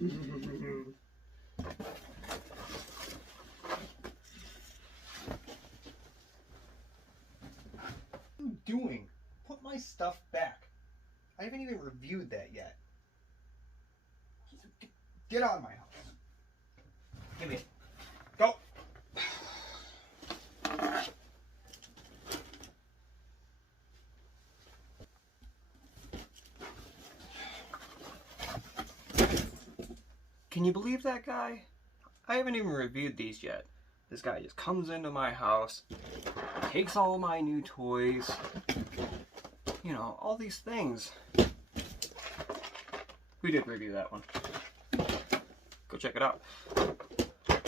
you doing? Put my stuff back. I haven't even reviewed that yet. Get out of my house. Give me it. Go. Can you believe that guy? I haven't even reviewed these yet. This guy just comes into my house, takes all my new toys, you know, all these things. We did review that one. Go check it out.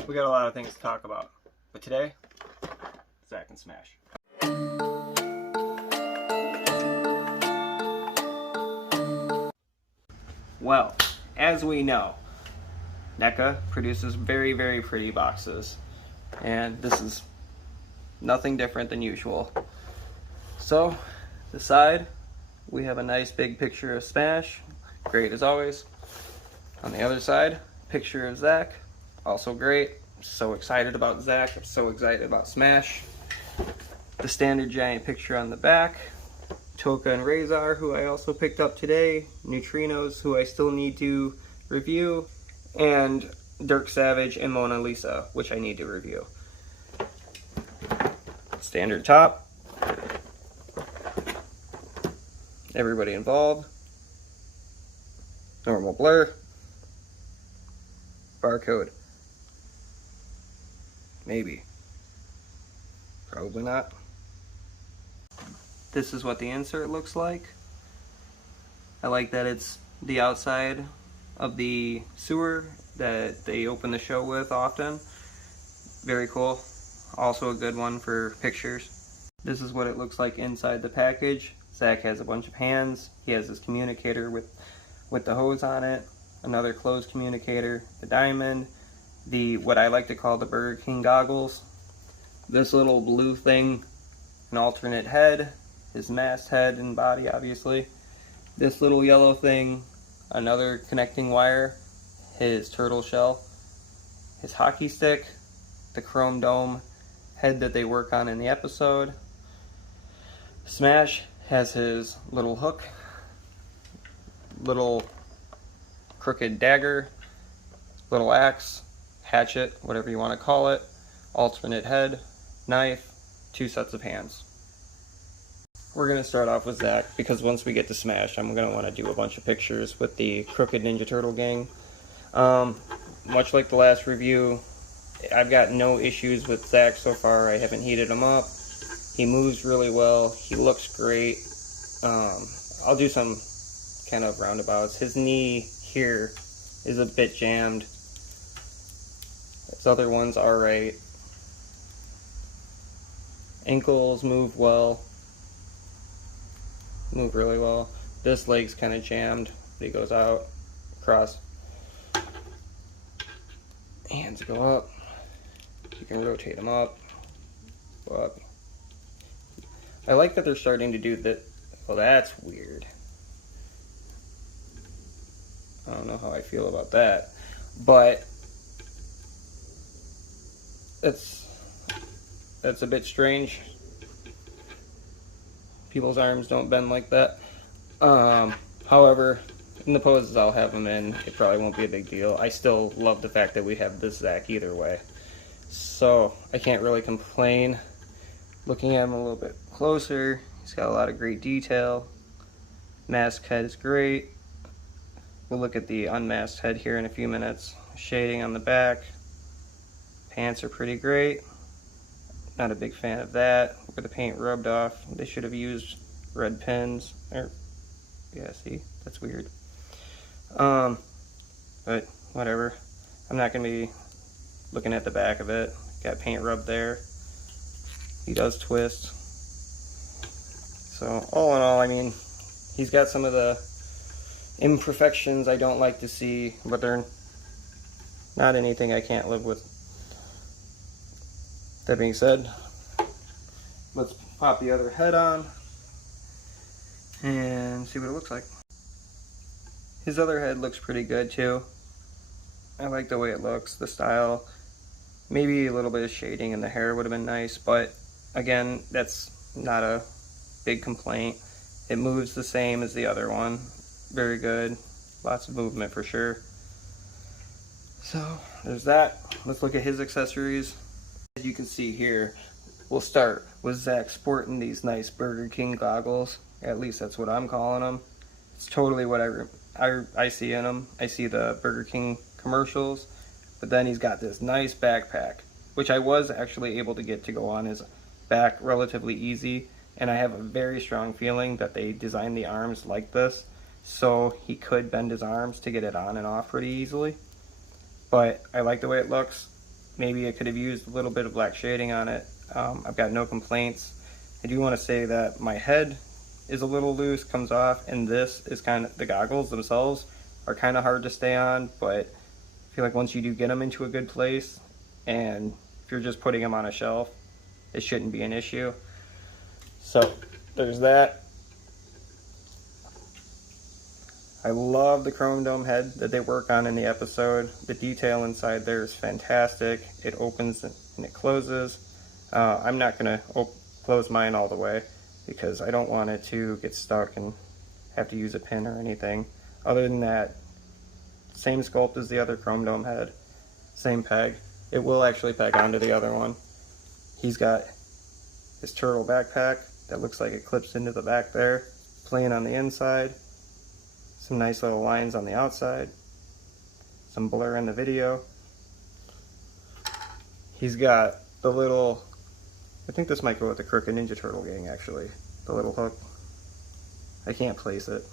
We got a lot of things to talk about. But today, Zach and Smash. Well, as we know, Neca produces very, very pretty boxes. And this is nothing different than usual. So, this side, we have a nice big picture of Smash. Great as always. On the other side, picture of Zach. Also great. So excited about Zach. I'm so excited about Smash. The standard giant picture on the back. Toka and Razor, who I also picked up today. Neutrinos, who I still need to review. And Dirk Savage and Mona Lisa, which I need to review. Standard top. Everybody involved. Normal blur. Barcode. Maybe. Probably not. This is what the insert looks like. I like that it's the outside of the sewer that they open the show with often. Very cool. Also a good one for pictures. This is what it looks like inside the package. Zach has a bunch of hands. He has his communicator with the hose on it. Another closed communicator. The diamond. The what I like to call the Burger King goggles. This little blue thing, an alternate head. His mast head and body, obviously. This little yellow thing, another connecting wire. His turtle shell. His hockey stick. The chrome dome head that they work on in the episode. Smash has his little hook, little crooked dagger, little axe, hatchet, whatever you want to call it, alternate head, knife, 2 sets of hands. We're going to start off with Zach, because once we get to Smash, I'm going to want to do a bunch of pictures with the Crooked Ninja Turtle gang. Much like the last review, I've got no issues with Zach so far. I haven't heated him up. He moves really well. He looks great. I'll do some kind of roundabouts. His knee here is a bit jammed. His other one's alright. Ankles move well. Move really well. This leg's kind of jammed. He goes out, across. Hands go up. You can rotate them up. Go up. I like that they're starting to do that. Well, that's weird. I don't know how I feel about that. But that's a bit strange. People's arms don't bend like that. However, in the poses I'll have them in, it probably won't be a big deal. I still love the fact that we have this Zach either way. So, I can't really complain. Looking at him a little bit closer, he's got a lot of great detail. Masked head is great. We'll look at the unmasked head here in a few minutes. Shading on the back. Pants are pretty great. Not a big fan of that. Where the paint rubbed off. They should have used red pins. Yeah, see? That's weird. But whatever. I'm not going to be looking at the back of it. Got paint rubbed there. He does twist. So, all in all, I mean, he's got some of the imperfections I don't like to see, but they're not anything I can't live with. That being said, let's pop the other head on and see what it looks like. His other head looks pretty good too. I like the way it looks, the style. Maybe a little bit of shading in the hair would have been nice, but again, that's not a big complaint. It moves the same as the other one. Very good. Lots of movement for sure. So there's that. Let's look at his accessories. As you can see here, we'll start with Zach sporting these nice Burger King goggles. At least that's what I'm calling them. It's totally what I see in them. I see the Burger King commercials, but then he's got this nice backpack, which I was actually able to get to go on his back relatively easy, and I have a very strong feeling that they designed the arms like this, so he could bend his arms to get it on and off pretty easily. But I like the way it looks. Maybe I could have used a little bit of black shading on it. I've got no complaints. I do want to say that my head is a little loose, comes off, and this is kind of, the goggles themselves are kind of hard to stay on, but I feel like once you do get them into a good place, and if you're just putting them on a shelf, it shouldn't be an issue. So there's that. I love the chrome dome head that they work on in the episode. The detail inside there is fantastic. It opens and it closes. I'm not going to close mine all the way because I don't want it to get stuck and have to use a pin or anything. Other than that, same sculpt as the other chrome dome head, same peg. It will actually peg onto the other one. He's got his turtle backpack that looks like it clips into the back there, plain on the inside. Some nice little lines on the outside, some blur in the video. He's got the little, I think this might go with the Crooked Ninja Turtle gang actually, the little hook. I can't place it.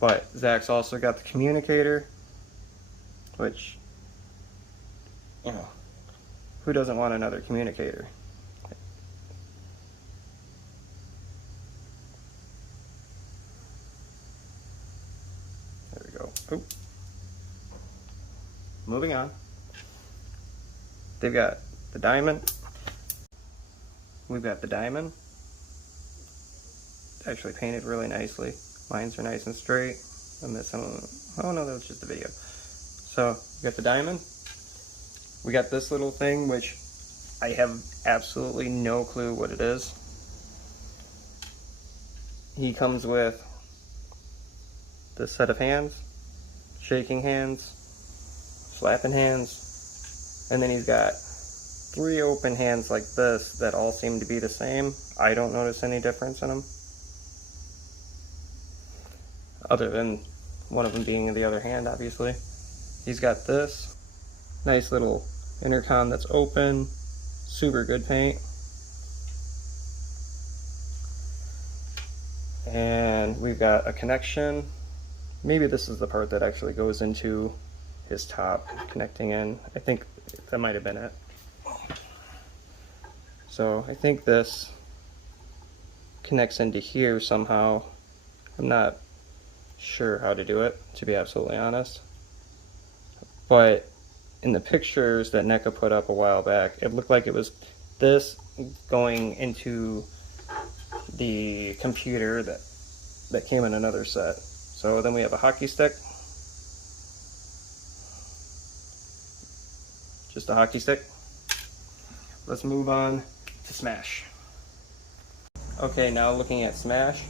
But Zach's also got the communicator, which, you know, who doesn't want another communicator? Oop. Moving on. They've got the diamond. We've got the diamond. It's actually painted really nicely. Lines are nice and straight. I'm missing. Oh no, that was just the video. So we got the diamond. We got this little thing, which I have absolutely no clue what it is. He comes with this set of hands. Shaking hands, slapping hands, and then he's got 3 open hands like this that all seem to be the same. I don't notice any difference in them, other than one of them being in the other hand, obviously. He's got this nice little intercom that's open, super good paint. And we've got a connection. Maybe this is the part that actually goes into his top, connecting in. I think that might have been it. So I think this connects into here somehow. I'm not sure how to do it, to be absolutely honest. But in the pictures that Neca put up a while back, it looked like it was this going into the computer that came in another set. So then we have a hockey stick. Just a hockey stick. Let's move on to Smash. Okay, now looking at Smash.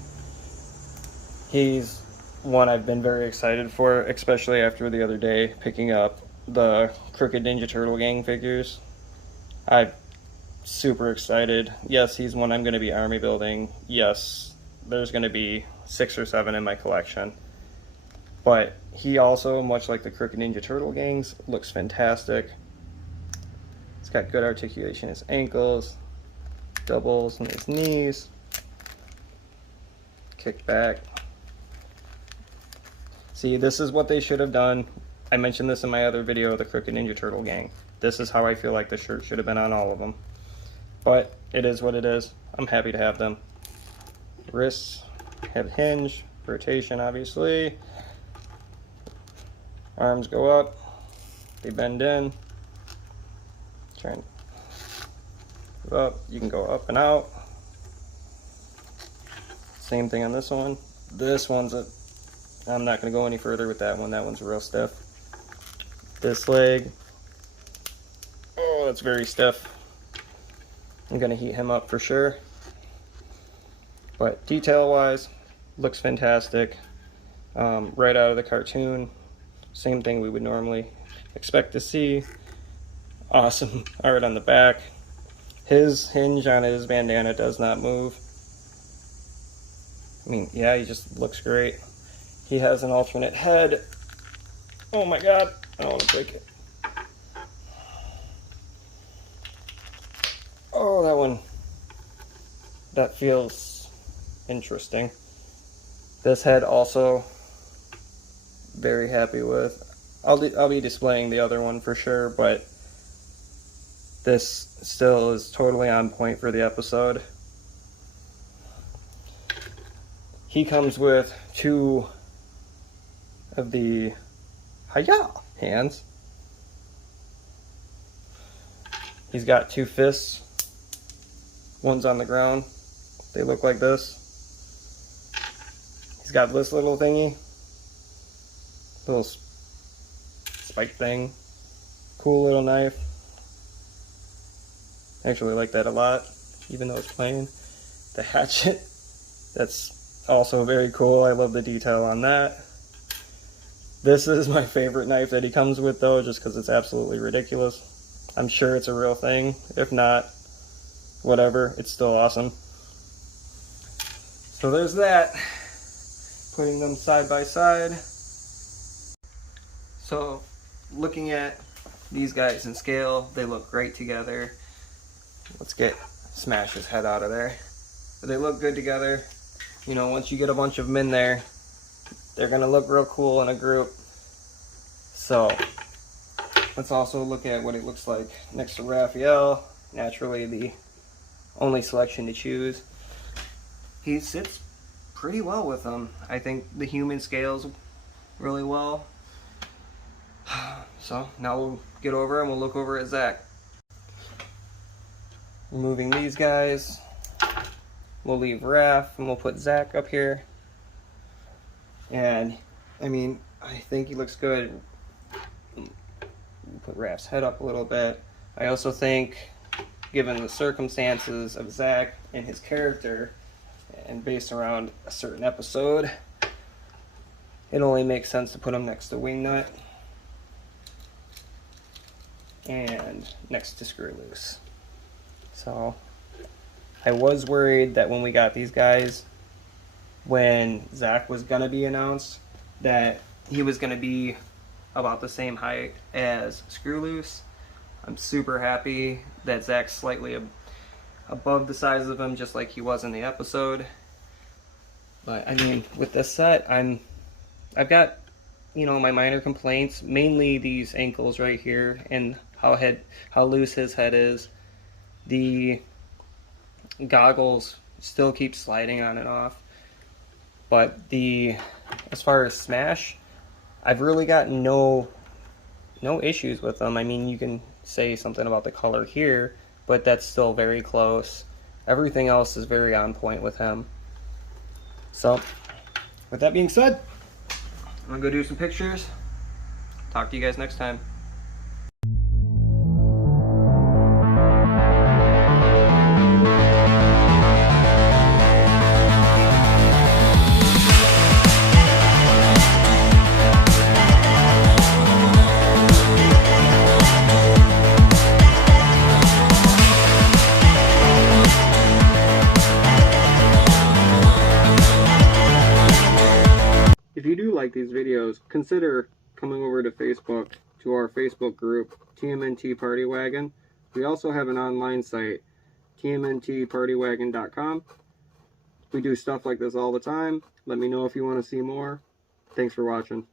He's one I've been very excited for, especially after the other day picking up the Crooked Ninja Turtle gang figures. I'm super excited. Yes, he's one I'm going to be army building. Yes, there's going to be 6 or 7 in my collection. But he also, much like the Crooked Ninja Turtle gangs, looks fantastic. He's got good articulation in his ankles, doubles in his knees, kick back. See, this is what they should have done. I mentioned this in my other video, the Crooked Ninja Turtle gang. This is how I feel like the shirt should have been on all of them. But it is what it is. I'm happy to have them. Wrists have hinge, rotation obviously. Arms go up, they bend in. Turn up, you can go up and out. Same thing on this one. This one's I'm not going to go any further with that one. That one's real stiff. This leg, oh, that's very stiff. I'm going to heat him up for sure. But detail-wise, looks fantastic. Right out of the cartoon. Same thing we would normally expect to see. Awesome art on the back. His hinge on his bandana does not move. I mean, yeah, he just looks great. He has an alternate head. Oh my god, I don't want to break it. Oh, that one. That feels interesting. This head also very happy with. I'll be displaying the other one for sure, but this still is totally on point for the episode. He comes with 2 of the Hiya hands. He's got 2 fists. One's on the ground. They look like this. He's got this little thingy. Little spike thing. Cool little knife. I actually like that a lot, even though it's plain. The hatchet. That's also very cool. I love the detail on that. This is my favorite knife that he comes with, though, just because it's absolutely ridiculous. I'm sure it's a real thing. If not, whatever. It's still awesome. So there's that. Putting them side by side. So, looking at these guys in scale, they look great together. Let's get Smash's head out of there. But they look good together. You know, once you get a bunch of them in there, they're gonna look real cool in a group. So, let's also look at what it looks like next to Raphael. Naturally, the only selection to choose. He sits pretty well with them. I think the human scales really well. So now we'll get over and we'll look over at Zach. Removing these guys. We'll leave Raph and we'll put Zach up here. And I mean, I think he looks good. We'll put Raph's head up a little bit. I also think, given the circumstances of Zach and his character, and based around a certain episode, it only makes sense to put him next to Wingnut and next to Screw Loose. So I was worried that when we got these guys, when Zach was gonna be announced, that he was gonna be about the same height as Screw Loose. I'm super happy that Zach's slightly above the size of him, just like he was in the episode. But I mean, with this set, I've got, you know, my minor complaints, mainly these ankles right here and how loose his head is. The goggles still keep sliding on and off. But as far as Smash, I've really got no issues with them. I mean, you can say something about the color here, but that's still very close. Everything else is very on point with him. So, with that being said, I'm gonna go do some pictures. Talk to you guys next time. If you do like these videos, consider coming over to Facebook, to our Facebook group, TMNT Party Wagon. We also have an online site, tmntpartywagon.com. We do stuff like this all the time. Let me know if you want to see more. Thanks for watching.